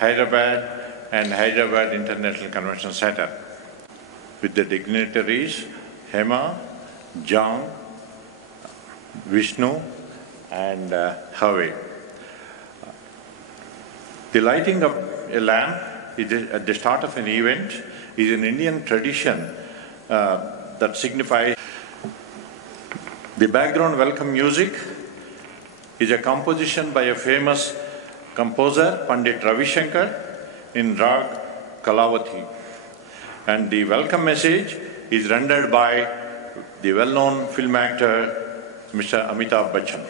Hyderabad and Hyderabad International Convention Center, with the dignitaries Hema, John, Vishnu, and Harvey. The lighting of a lamp at the start of an event is an Indian tradition that signifies. The background welcome music is a composition by a famous composer, Pandit Ravi Shankar, in Rag Kalavati. And the welcome message is rendered by the well-known film actor, Mr. Amitabh Bachchan.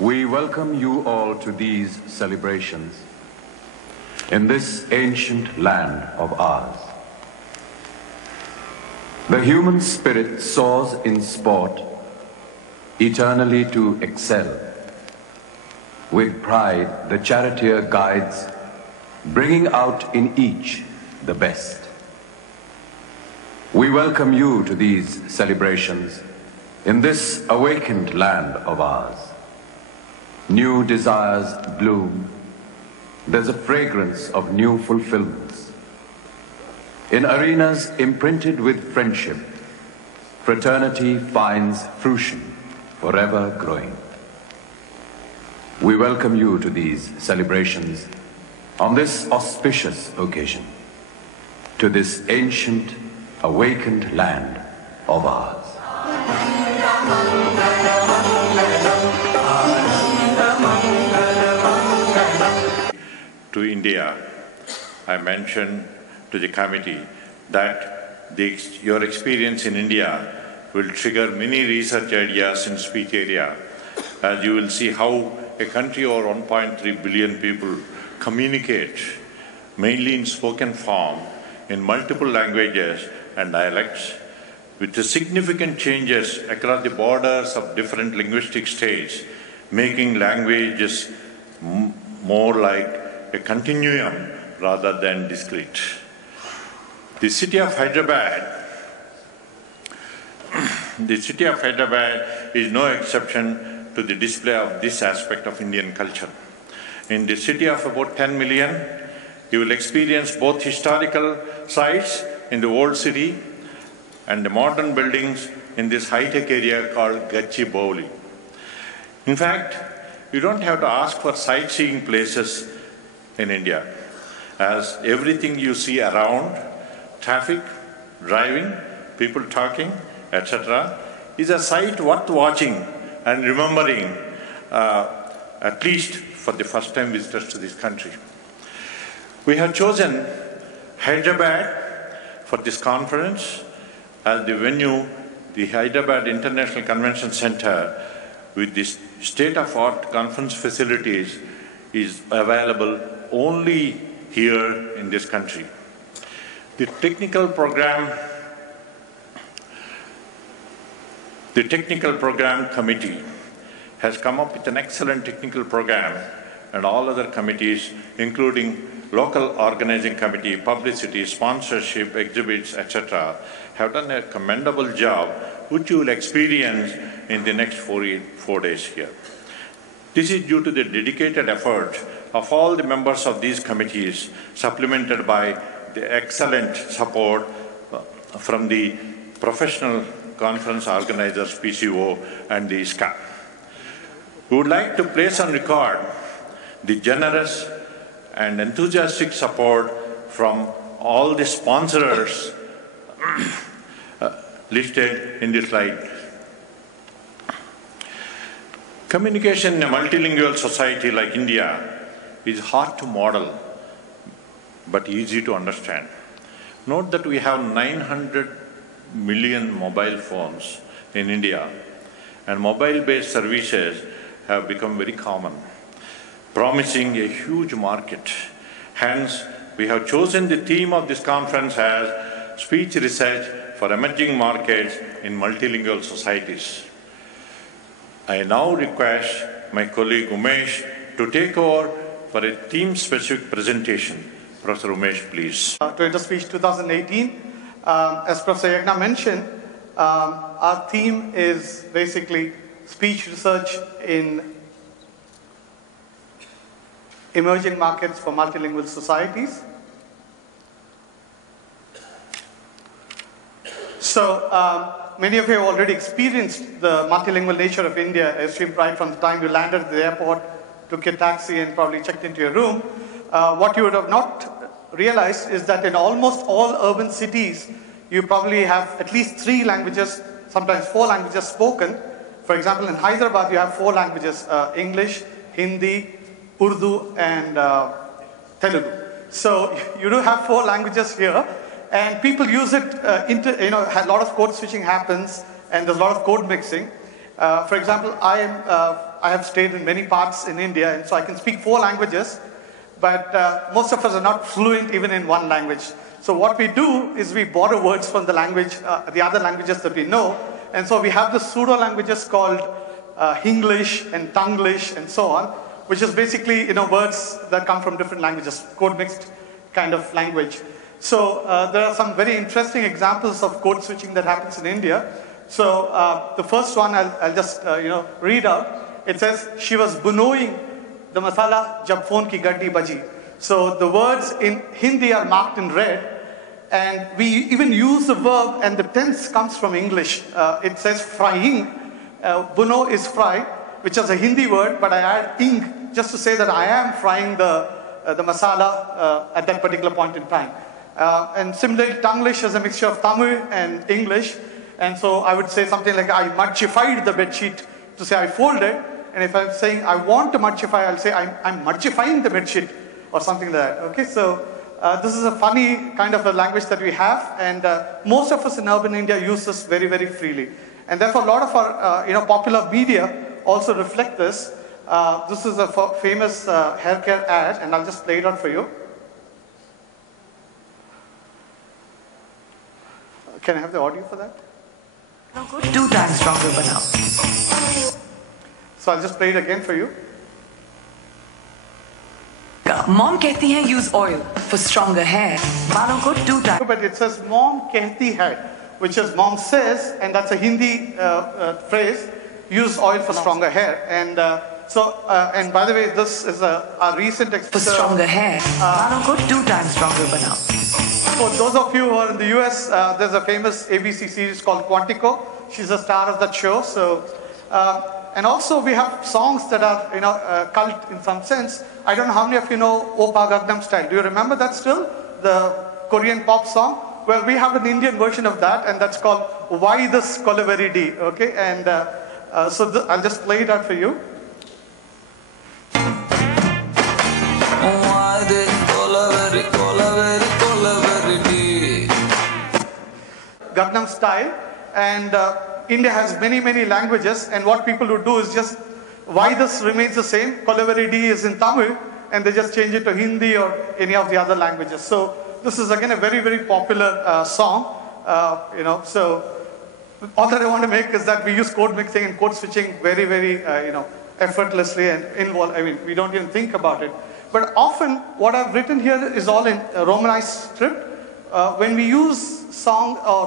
We welcome you all to these celebrations in this ancient land of ours. The human spirit soars in sport, eternally to excel. With pride, the charioteer guides, bringing out in each the best. We welcome you to these celebrations in this awakened land of ours. New desires bloom. There's a fragrance of new fulfillments. In arenas imprinted with friendship, fraternity finds fruition, forever growing. We welcome you to these celebrations on this auspicious occasion, to this ancient, awakened land of ours. To India, I mentioned to the committee that your experience in India will trigger many research ideas in speech area, as you will see how a country of 1.3 billion people communicate mainly in spoken form in multiple languages and dialects, with the significant changes across the borders of different linguistic states, making languages more like a continuum rather than discrete. The city of Hyderabad is no exception to the display of this aspect of Indian culture. In the city of about 10 million, you will experience both historical sites in the old city and the modern buildings in this high-tech area called Gachibowli. In fact, you don't have to ask for sightseeing places in India, as everything you see around, traffic, driving, people talking, etc., is a sight worth watching and remembering, at least for the first-time visitors to this country. We have chosen Hyderabad for this conference as the venue. The Hyderabad International Convention Center, with this state-of-art conference facilities, is available only here in this country. The technical program committee has come up with an excellent technical program, and all other committees, including local organizing committee, publicity, sponsorship, exhibits, etc., have done a commendable job, which you will experience in the next 4 days here. This is due to the dedicated effort of all the members of these committees, supplemented by the excellent support from the professional conference organizers, PCO, and the ISCA. We would like to place on record the generous and enthusiastic support from all the sponsors listed in this slide. Communication in a multilingual society like India is hard to model, but easy to understand. Note that we have 900 million mobile phones in India, and mobile-based services have become very common, promising a huge market. Hence, we have chosen the theme of this conference as Speech Research for Emerging Markets in Multilingual Societies. I now request my colleague Umesh to take over for a theme-specific presentation. Professor Umesh, please. To Interspeech 2018, as Professor Yagna mentioned, our theme is basically speech research in emerging markets for multilingual societies. So many of you have already experienced the multilingual nature of India. I assume right from the time you landed at the airport, took your taxi and probably checked into your room. What you would have not realized is that in almost all urban cities, you probably have at least 3 languages, sometimes 4 languages spoken. For example, in Hyderabad, you have 4 languages, English, Hindi, Urdu, and Telugu. So you do have 4 languages here, and people use it, a lot of code switching happens, and there's a lot of code mixing. For example, I have stayed in many parts in India, and so I can speak 4 languages, but most of us are not fluent even in one language. So what we do is we borrow words from the language, the other languages that we know, and so we have the pseudo languages called Hinglish and Tanglish and so on, which is basically words that come from different languages, code mixed kind of language. So there are some very interesting examples of code switching that happens in India. So the first one I'll just read out. It says, she was bunowing the masala jab phone ki gaddi baji. So the words in Hindi are marked in red, and we even use the verb, and the tense comes from English. It says frying. Buno is fry, which is a Hindi word, but I add ing just to say that I am frying the masala at that particular point in time. And similarly, Tanglish is a mixture of Tamil and English, and so I would say something like I mudgified the bedsheet to say I folded, and if I'm saying I want to mudgify, I'll say I'm mudgifying the bedsheet or something like that. Okay, so this is a funny kind of a language that we have, and most of us in urban India use this very, very freely. And therefore, a lot of our popular media also reflect this. This is a famous hair care ad, and I'll just play it out for you. Can I have the audio for that? 2 times stronger banao. So I'll just play it again for you. Mom कहती है use oil for stronger hair. बालों को 2 times. But it says mom कहती है, which is mom says, and that's a Hindi phrase. Use oil for stronger hair, and and by the way, this is a recent for stronger hair. बालों को 2 times stronger banao. For those of you who are in the US, there's a famous ABC series called Quantico. She's a star of that show. So, and also we have songs that are cult in some sense. I don't know how many of you know Opa Gangnam Style. Do you remember that still? The Korean pop song? Well, we have an Indian version of that, and that's called Why This Kolaveri D. Okay, and so I'll just play it out for you. Why this Kolaveri, Kolaveri, Kolaveri D? Gangnam Style, and India has many, many languages, and what people would do is just, why this remains the same, Kolaveri D is in Tamil, and they just change it to Hindi or any of the other languages. So this is again a very, very popular song, so all that I want to make is that we use code mixing and code switching very, very, effortlessly and we don't even think about it. But often what I've written here is all in Romanized script. When we use song or,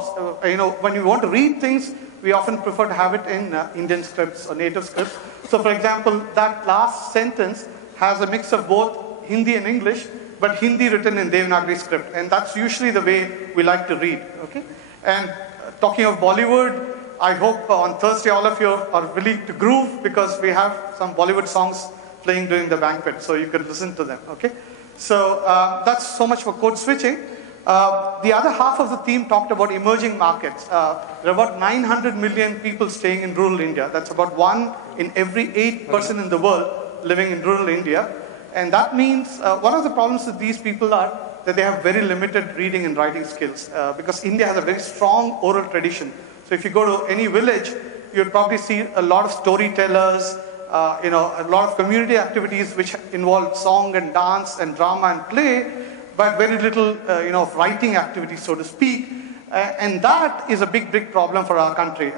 when we want to read things, we often prefer to have it in Indian scripts or native scripts. So for example, that last sentence has a mix of both Hindi and English, but Hindi written in Devanagari script. And that's usually the way we like to read, okay? And talking of Bollywood, I hope on Thursday all of you are willing to groove, because we have some Bollywood songs playing during the banquet, so you can listen to them, okay? So that's so much for code switching. The other half of the theme talked about emerging markets. There are about 900 million people staying in rural India. That's about 1 in every 8 person in the world living in rural India. And that means one of the problems with these people are that they have very limited reading and writing skills, because India has a very strong oral tradition. So if you go to any village, you'd probably see a lot of storytellers, a lot of community activities which involve song and dance and drama and play, but very little, writing activities, so to speak. And that is a big, big problem for our country.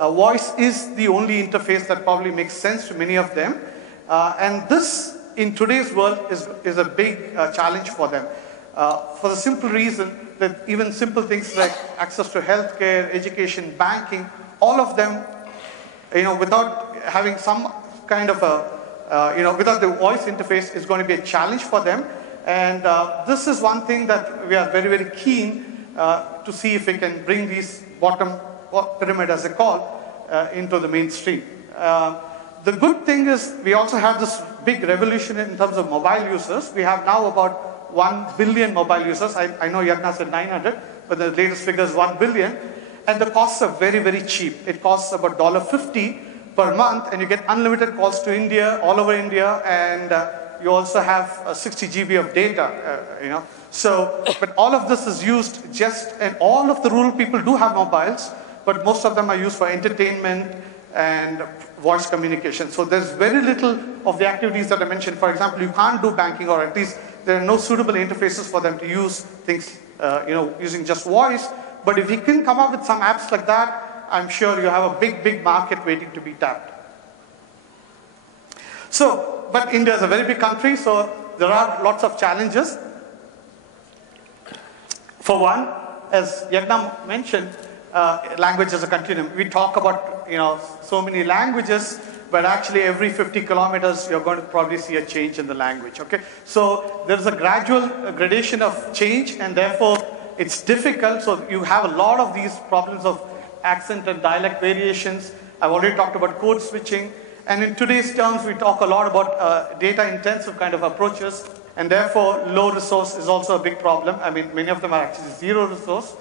Voice is the only interface that probably makes sense to many of them. And this, in today's world, is a big challenge for them. For the simple reason that even simple things like access to healthcare, education, banking, all of them, without having some kind of without the voice interface is going to be a challenge for them. And this is one thing that we are very, very keen to see if we can bring these bottom pyramid, as they call, into the mainstream. The good thing is we also have this big revolution in terms of mobile users. We have now about 1 billion mobile users. I know Yagna said 900, but the latest figure is 1 billion. And the costs are very, very cheap. It costs about $50 per month, and you get unlimited calls to India, all over India, and you also have 60 GB of data, So, but all of this is used and all of the rural people do have mobiles, but most of them are used for entertainment and voice communication. So there's very little of the activities that I mentioned. For example, you can't do banking, or at least there are no suitable interfaces for them to use things, using just voice. But if we can come up with some apps like that, I'm sure you have a big, big market waiting to be tapped. So, but India is a very big country, so there are lots of challenges. For one, as Yagna mentioned, language is a continuum. We talk about, so many languages, but actually every 50 kilometers, you're going to probably see a change in the language, okay? So there's a gradual gradation of change, and therefore it's difficult. So you have a lot of these problems of accent and dialect variations. I've already talked about code switching. And in today's terms, we talk a lot about data-intensive kind of approaches, and therefore low resource is also a big problem. I mean, many of them are actually zero resource.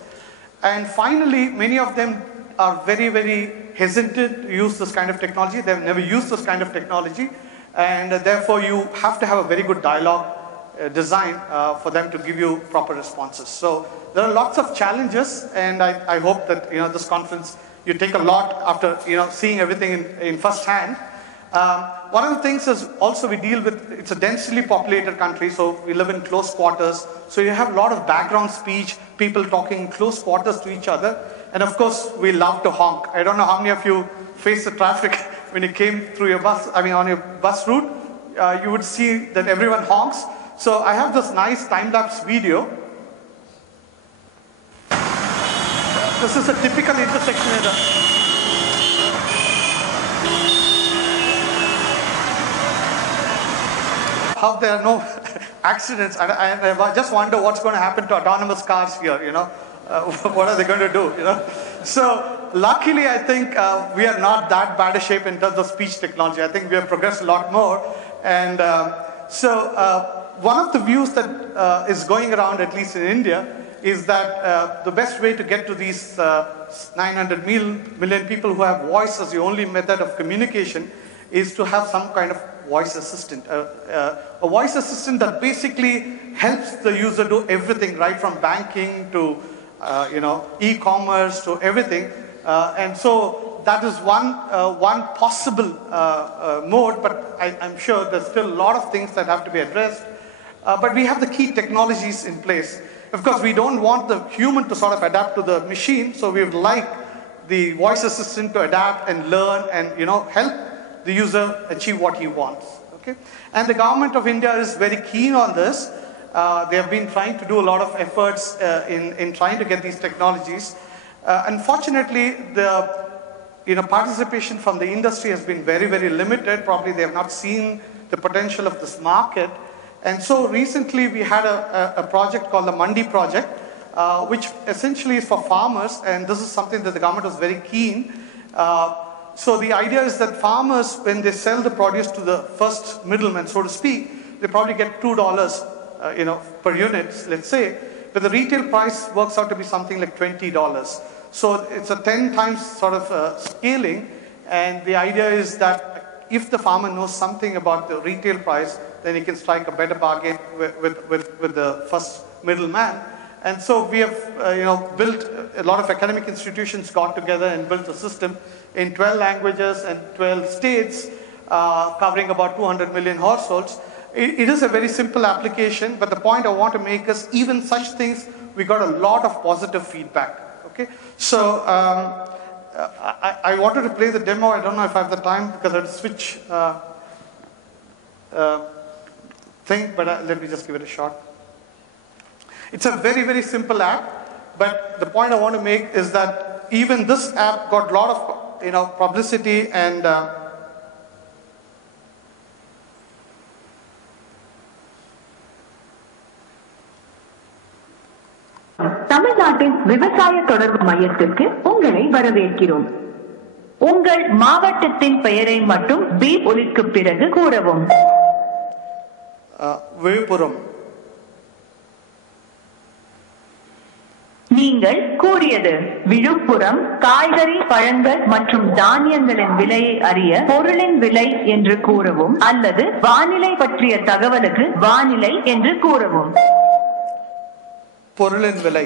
And finally, many of them are very, very hesitant to use this kind of technology. They've never used this kind of technology, and therefore you have to have a very good dialogue design for them to give you proper responses. So there are lots of challenges, and I hope that this conference, you take a lot after seeing everything in first hand. One of the things is also we deal with, it's a densely populated country, so we live in close quarters. So you have a lot of background speech, people talking in close quarters to each other. And of course, we love to honk. I don't know how many of you face the traffic when you came through your bus, on your bus route. You would see that everyone honks. So I have this nice time-lapse video. This is a typical intersection in how there are no accidents. I just wonder what's going to happen to autonomous cars here, what are they going to do, So luckily, I think we are not that bad a shape in terms of speech technology. I think we have progressed a lot more. And one of the views that is going around, at least in India, is that the best way to get to these 900 million people who have voice as the only method of communication is to have some kind of voice assistant. A voice assistant that basically helps the user do everything, right from banking to e-commerce to everything. And so that is one possible mode, but I'm sure there's still a lot of things that have to be addressed. But we have the key technologies in place. Of course, we don't want the human to sort of adapt to the machine, so we would like the voice assistant to adapt and learn and help the user achieve what he wants. Okay? And the government of India is very keen on this. They have been trying to do a lot of efforts in trying to get these technologies. Unfortunately, the participation from the industry has been very, very limited. Probably they have not seen the potential of this market. And so recently we had a project called the Mandi project, which essentially is for farmers, and this is something that the government was very keen. So the idea is that farmers, when they sell the produce to the first middleman, so to speak, they probably get $2 per unit, let's say, but the retail price works out to be something like $20. So it's a 10 times sort of scaling, and the idea is that if the farmer knows something about the retail price, then he can strike a better bargain with the first middleman. And so we have built, a lot of academic institutions got together and built a system in 12 languages and 12 states, covering about 200 million households. It is a very simple application, but the point I want to make is even such things, we got a lot of positive feedback. Okay, so I wanted to play the demo. I don't know if I have the time because I have to switch thing, but let me just give it a shot. It's a very, very simple app, but the point I want to make is that even this app got a lot of publicity and தமிழ்நாட்டின் விவசாய தொடர்பு மையத்திற்கு உங்களை வரவேற்கிறோம். உங்கள் மாவட்டத்தின் பெயரை மட்டும் பீப் ஒலிக்கு பிறகு கூறவும். விழுப்புரம். நீங்கள் கூறியது விழுப்புரம். காய்கறி, பழங்கள் மற்றும் தானியங்களின் விலையை அறிய பொருளின் விலை என்று கூறவும் அல்லது வானிலை பற்றிய தகவலுக்கு வானிலை என்று கூறவும். பொருளின் விலை.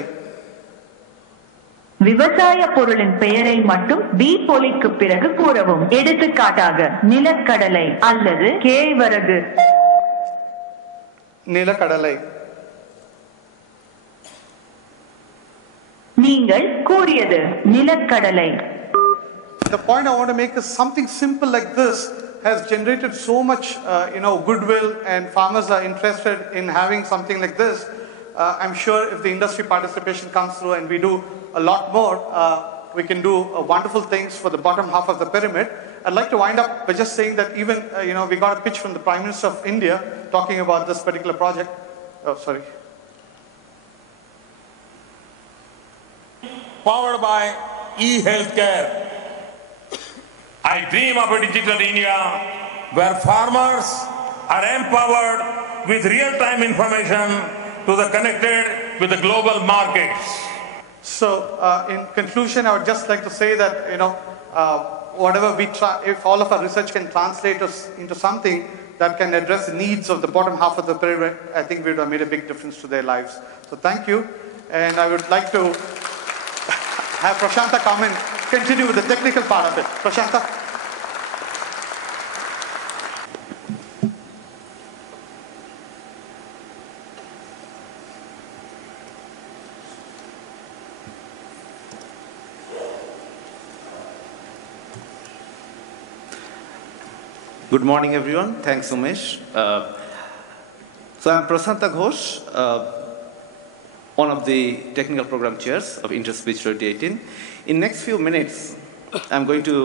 விவசாய பொருளின் பெயரை மட்டும் பீப் ஒலிக்கு பிறகு கூறவும். எடுத்துக்காட்டாக நிலக்கடலை அல்லது கேழ்வரகு. நிலக்கடலை. நீங்கள் கூறியது நிலக்கடலை. The point I want to make is something simple like this has generated so much goodwill, and farmers are interested in having something like this. I'm sure if the industry participation comes through and we do a lot more, we can do wonderful things for the bottom half of the pyramid. I'd like to wind up by just saying that even we got a pitch from the Prime Minister of India talking about this particular project. Oh, sorry. Powered by e-healthcare. I dream of a digital India where farmers are empowered with real-time information to the connected with the global markets. So, in conclusion, I would just like to say that whatever we try, if all of our research can translate us into something that can address the needs of the bottom half of the pyramid, I think we would have made a big difference to their lives. So, thank you, and I would like to have Prashanta come and continue with the technical part of it. Prashanta. Good morning, everyone. Thanks, Umesh. So I'm Prasanta Ghosh, one of the technical program chairs of Interspeech 2018. In next few minutes, I'm going to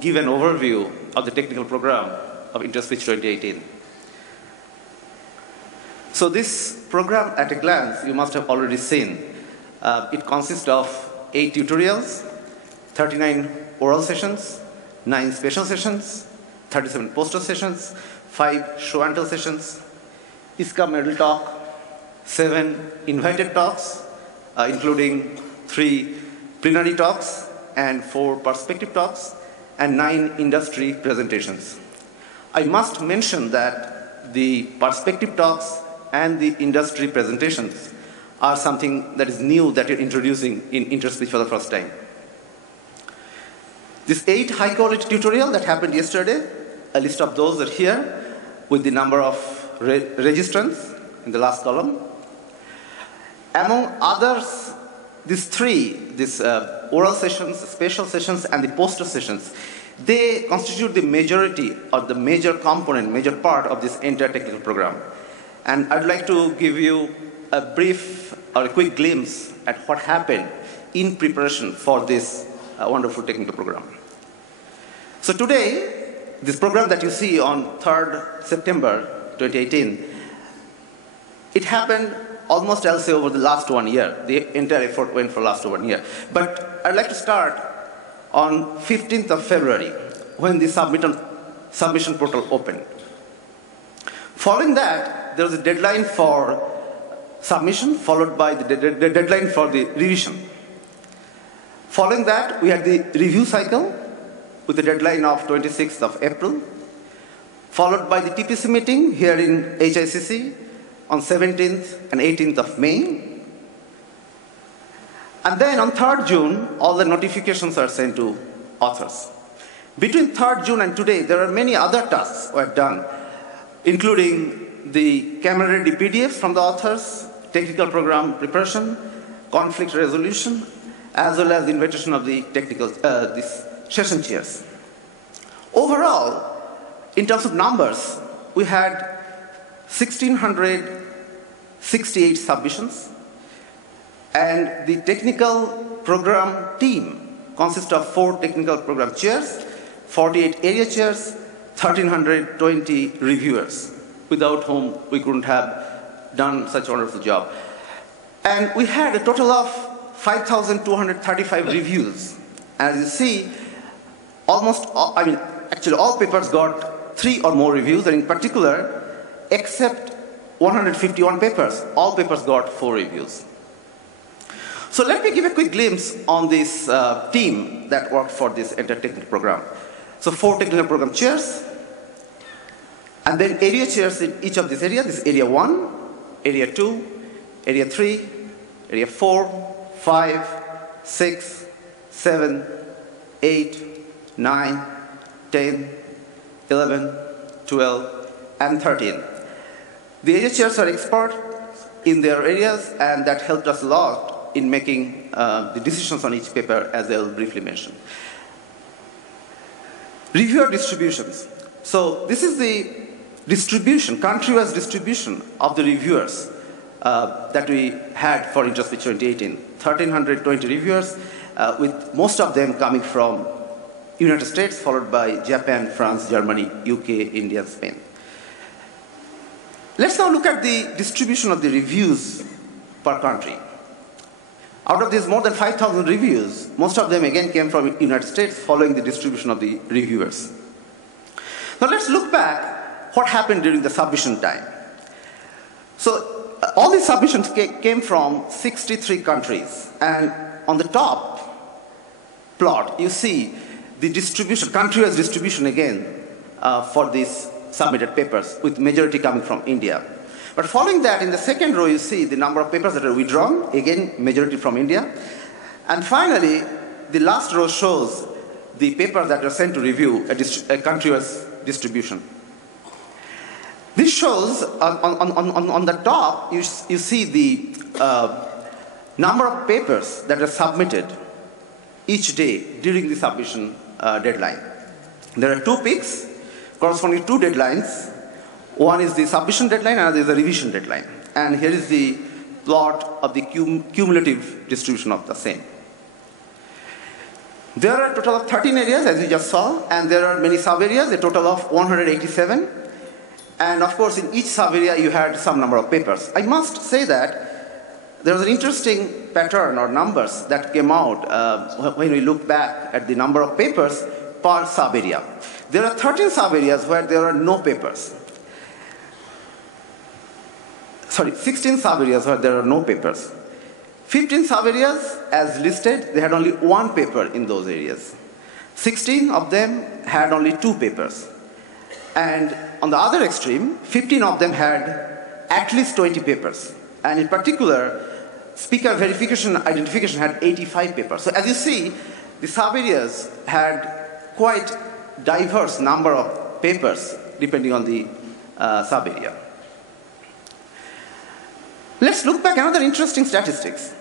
give an overview of the technical program of Interspeech 2018. So this program at a glance, you must have already seen. It consists of 8 tutorials, 39 oral sessions, 9 special sessions, 37 poster sessions, 5 show and tell sessions, ISCA medal talk, 7 invited talks, including 3 plenary talks and 4 perspective talks, and 9 industry presentations. I must mention that the perspective talks and the industry presentations are something that is new that you're introducing in Interspeech for the first time. This 8 high-quality tutorial that happened yesterday, a list of those are here with the number of registrants in the last column. Among others, these 3, oral sessions, special sessions, and the poster sessions, they constitute the majority or the major component, major part of this entire technical program. And I'd like to give you a brief or a quick glimpse at what happened in preparation for this wonderful technical program. So today, this program that you see on 3rd September 2018, it happened almost, I'll say, over the last 1 year. The entire effort went for last 1 year. But I'd like to start on 15th of February, when the submission portal opened. Following that, there was a deadline for submission, followed by the deadline for the revision. Following that, we had the review cycle with a deadline of 26th of April, followed by the TPC meeting here in HICC on 17th and 18th of May. And then on 3rd June, all the notifications are sent to authors. Between 3rd June and today, there are many other tasks we have done, including the camera-ready PDFs from the authors, technical program preparation, conflict resolution, as well as the invitation of the technical these session chairs. Overall, in terms of numbers, we had 1,668 submissions, and the technical program team consists of 4 technical program chairs, 48 area chairs, 1,320 reviewers, without whom we couldn't have done such a wonderful job. And we had a total of 5,235 reviews. As you see, actually all papers got 3 or more reviews, and in particular, except 151 papers, all papers got 4 reviews. So let me give a quick glimpse on this team that worked for this entire technical program. So 4 technical program chairs, and then area chairs in each of these areas. This is area 1, area 2, area 3, area 4, 5, 6, 7, 8, 9, 10, 11, 12, and 13. The area chairs are expert in their areas, and that helped us a lot in making the decisions on each paper, as I will briefly mention. Reviewer distributions. So this is the distribution, country-wise distribution of the reviewers that we had for Interspeech 2018. 1,320 reviewers, with most of them coming from United States, followed by Japan, France, Germany, UK, India, and Spain. Let's now look at the distribution of the reviews per country. Out of these more than 5,000 reviews, most of them again came from the United States, following the distribution of the reviewers. Now let's look back what happened during the submission time. So all these submissions came from 63 countries, and on the top plot you see the distribution, country-wise distribution again for these submitted papers, with majority coming from India. But following that, in the second row, you see the number of papers that are withdrawn, again, majority from India. And finally, the last row shows the papers that are sent to review, a country-wise distribution. This shows, on the top, you see the number of papers that are submitted each day during the submission deadline. There are 2 peaks corresponding to 2 deadlines. One is the submission deadline, and another is the revision deadline. And here is the plot of the cumulative distribution of the same. There are a total of 13 areas, as you just saw, and there are many sub-areas, a total of 187. And of course, in each sub-area, you had some number of papers. I must say that there was an interesting pattern or numbers that came out when we look back at the number of papers per sub-area. There are 13 sub-areas where there are no papers. 16 sub-areas where there are no papers. 15 sub-areas, as listed, they had only 1 paper in those areas. 16 of them had only 2 papers. And on the other extreme, 15 of them had at least 20 papers. And in particular, speaker verification identification had 85 papers. So as you see, the sub-areas had quite diverse number of papers depending on the sub-area. Let's look back another interesting statistics.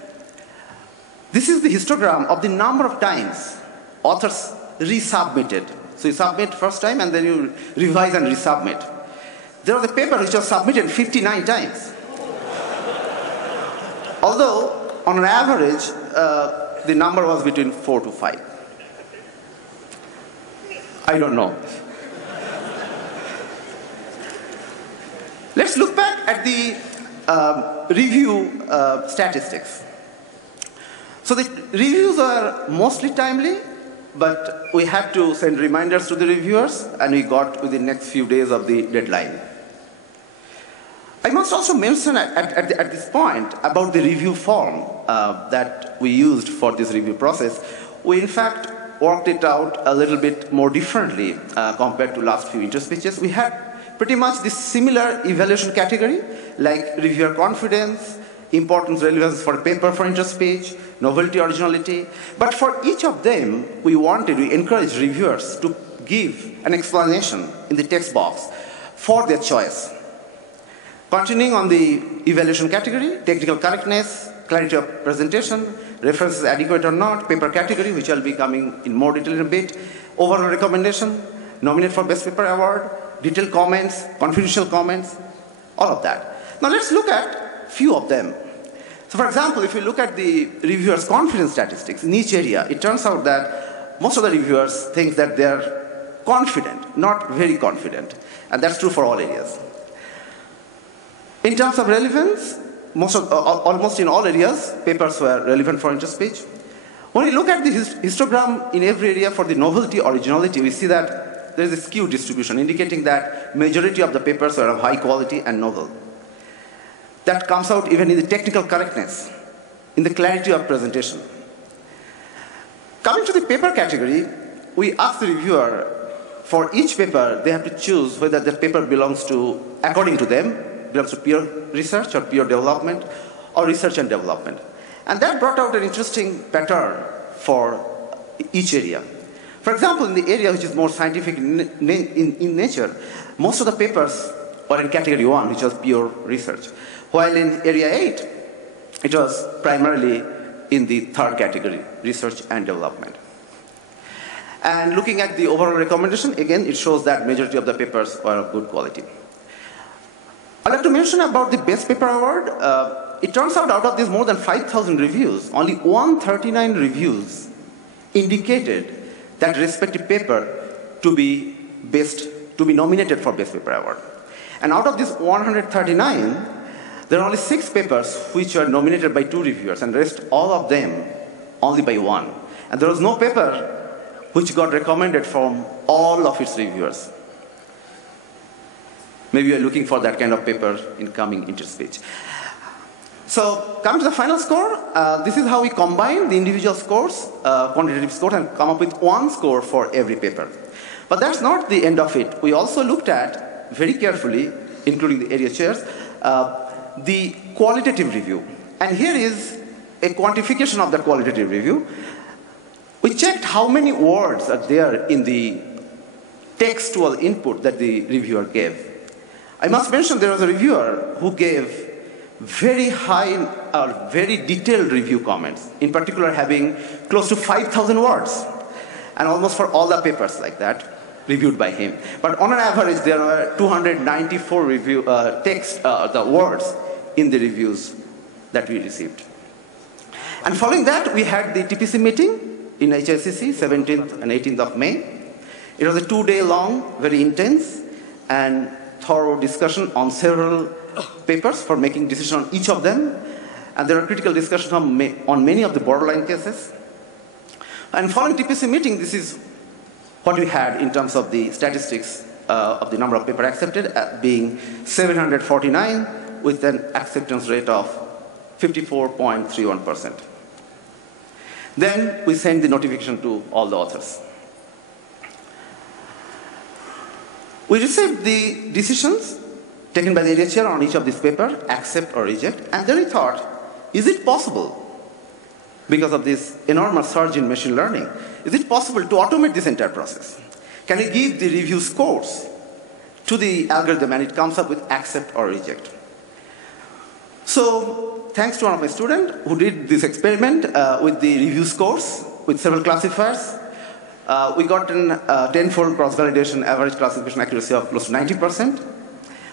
This is the histogram of the number of times authors resubmitted. So you submit first time and then you revise and resubmit. There was a paper which was submitted 59 times. Although, on an average, the number was between 4 to 5. I don't know. Let's look back at the review statistics. So the reviews are mostly timely, but we had to send reminders to the reviewers, and we got within the next few days of the deadline. I must also mention at this point about the review form that we used for this review process. We in fact worked it out a little bit more differently compared to last few interspeeches. We had pretty much this similar evaluation category, like reviewer confidence, importance, relevance for a paper for interspeech, novelty, originality. But for each of them, we encourage reviewers to give an explanation in the text box for their choice. Continuing on the evaluation category, technical correctness, clarity of presentation, references adequate or not, paper category, which I'll be coming in more detail in a bit, overall recommendation, nominate for Best Paper Award, detailed comments, confidential comments, all of that. Now let's look at few of them. So for example, if you look at the reviewers' confidence statistics in each area, it turns out that most of the reviewers think that they're confident, not very confident. And that's true for all areas. In terms of relevance, almost in all areas, papers were relevant for Interspeech. When we look at the histogram in every area for the novelty, originality, we see that there is a skewed distribution, indicating that majority of the papers were of high quality and novel. That comes out even in the technical correctness, in the clarity of presentation. Coming to the paper category, we ask the reviewer, for each paper, they have to choose whether the paper belongs to, according to them, belongs to pure research or pure development, or research and development. And that brought out an interesting pattern for each area. For example, in the area which is more scientific in nature, most of the papers were in category 1, which was pure research. While in area 8, it was primarily in the third category, research and development. And looking at the overall recommendation, again, it shows that majority of the papers were of good quality. I'd like to mention about the Best Paper Award. It turns out of these more than 5,000 reviews, only 139 reviews indicated that respective paper to be nominated for Best Paper Award. And out of this 139, there are only 6 papers which were nominated by 2 reviewers, and the rest, all of them, only by 1. And there was no paper which got recommended from all of its reviewers. Maybe you're looking for that kind of paper in coming Interspeech. So, coming to the final score, this is how we combine the individual scores, quantitative scores, and come up with one score for every paper. But that's not the end of it. We also looked at, very carefully, including the area chairs, the qualitative review. And here is a quantification of the qualitative review. We checked how many words are there in the textual input that the reviewer gave. I must mention there was a reviewer who gave very high or very detailed review comments, in particular having close to 5,000 words, and almost for all the papers like that reviewed by him. But on an average, there were 294 the words in the reviews that we received. And following that, we had the TPC meeting in HICC, 17th and 18th of May. It was a 2-day long, very intense and thorough discussion on several papers for making decisions on each of them. And there are critical discussions on many of the borderline cases. And following TPC meeting, this is what we had in terms of the statistics of the number of papers accepted, being 749 with an acceptance rate of 54.31%. Then we send the notification to all the authors. We received the decisions taken by the area chair on each of these papers, accept or reject, and then we thought, is it possible, because of this enormous surge in machine learning, is it possible to automate this entire process? Can we give the review scores to the algorithm and it comes up with accept or reject? So, thanks to one of my students who did this experiment with the review scores with several classifiers, we got a 10-fold cross-validation average classification accuracy of close to 90%.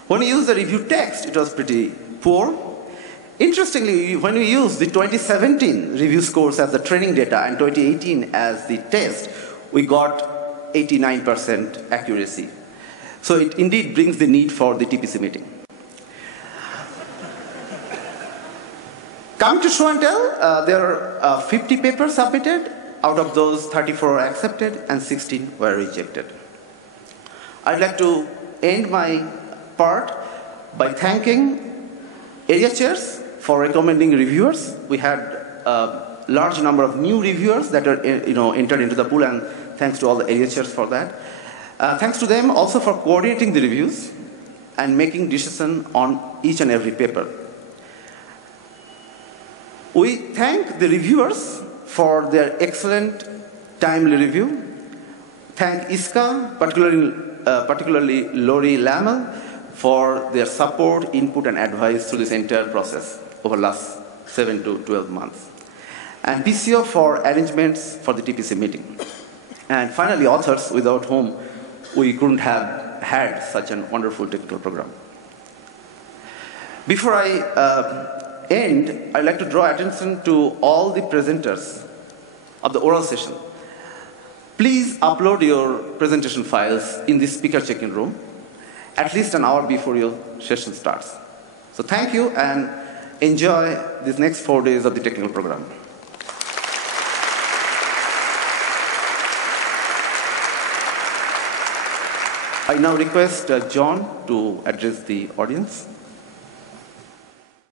When we used the review text, it was pretty poor. Interestingly, when we used the 2017 review scores as the training data and 2018 as the test, we got 89% accuracy. So it indeed brings the need for the TPC meeting. Coming to show and tell, there are 50 papers submitted. Out of those, 34 were accepted and 16 were rejected. I'd like to end my part by thanking area chairs for recommending reviewers. We had a large number of new reviewers that are entered into the pool, and thanks to all the area chairs for that. Thanks to them also for coordinating the reviews and making decisions on each and every paper. We thank the reviewers for their excellent, timely review. Thank ISCA, particularly Lori Lammel, for their support, input, and advice through this entire process over the last 7 to 12 months. And PCO for arrangements for the TPC meeting. And finally, authors, without whom we couldn't have had such a wonderful technical program. Before I end, I'd like to draw attention to all the presenters of the oral session. Please upload your presentation files in the speaker check-in room at least an hour before your session starts. So thank you and enjoy these next 4 days of the technical program. I now request John to address the audience.